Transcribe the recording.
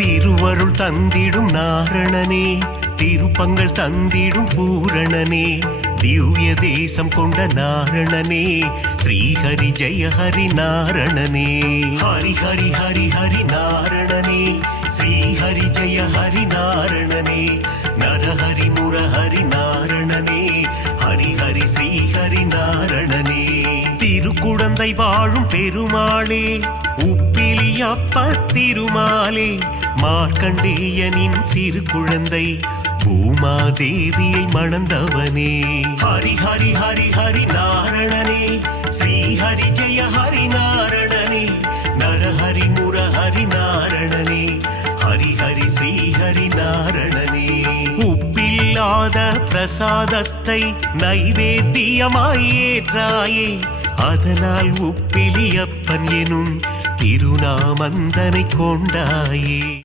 திருவருள் தந்திடும் நாரணனே திருப்பங்கள் தந்திடும் பூரணனே திவ்ய தேசம் கொண்ட நாரணனே ஸ்ரீஹரி ஜெய ஹரி நாரணனே. ஹரி ஹரி ஹரி ஹரி நாரணனே ஸ்ரீஹரி ஜெய ஹரி நாரணனே நரஹரி முரஹரி நாரணனே ஹரி ஹரி ஸ்ரீஹரி நாரணனே. குழந்தை வாழும் பெருமாளே உப்பிலியப்ப திருமாலே மார்க்கண்டேயனின் சிறு குழந்தை பூமாதேவியை மணந்தவனே. ஹரி ஹரி ஹரி ஹரி நாரணனே. ஸ்ரீ ஹரி ஜெய ஹரி நாரணனே. நரஹரி முரஹரி நாரணனே. ஹரி ஹரி ஸ்ரீ ஹரி நாரணனே. உப்பில்லாத பிரசாதத்தை நைவேத்தியமாய் ஏற்றாயே. அதனால் உப்பிலியப்பன் எனும் திருநாமந்தனை கொண்டாயே.